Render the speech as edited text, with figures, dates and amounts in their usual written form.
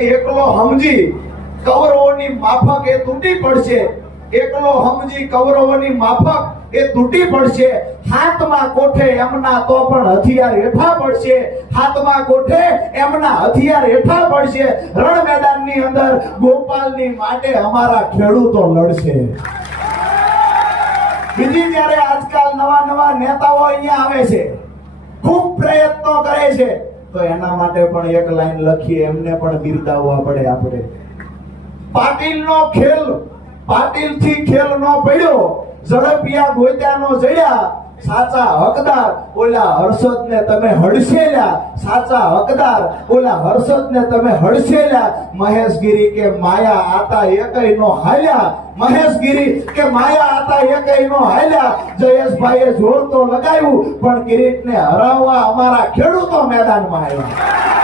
એકલો સમજી કૌરવોની માફક એ તૂટી પડશે. એકલો સમજી કૌરવોની માફક એ તૂટી પડશે. હાથમાં કોઠે એમના તો પણ હથિયાર હેઠા પડશે. હાથમાં કોઠે એમના હથિયાર હેઠા પડશે. રણ મેદાનની અંદર ગોપાલની માટે અમારા ખેડૂતો લડશે. બીજી જ્યારે આજકાલ નવા નેતાઓ અહીંયા આવે છે, ખૂબ પ્રયત્નો કરે છે, તો એના માટે પણ એક લાઈન લખી એમને પણ બિરદાવવા પડે. આપણે પાટીલનો ખેલ, પાટીલથી ખેલ નો પડ્યો, ઝડપિયા ગોત્યાનો જડ્યા. સાચા હકદાર ઓલા હર્ષદને તમે હડસેલ્યા. સાચા હકદાર ઓલા હર્ષદને તમે હડસેલ્યા. મહેશગીરી કે માયા આતા એકય નો હાલ્યા. મહેશગીરી કે માયા આતા એકય નો હાલ્યા. જયેશભાઈએ જોર તો લગાવ્યું, પણ કિરીટને હરાવવા અમારા ખેડૂતો મેદાનમાં આવ્યા.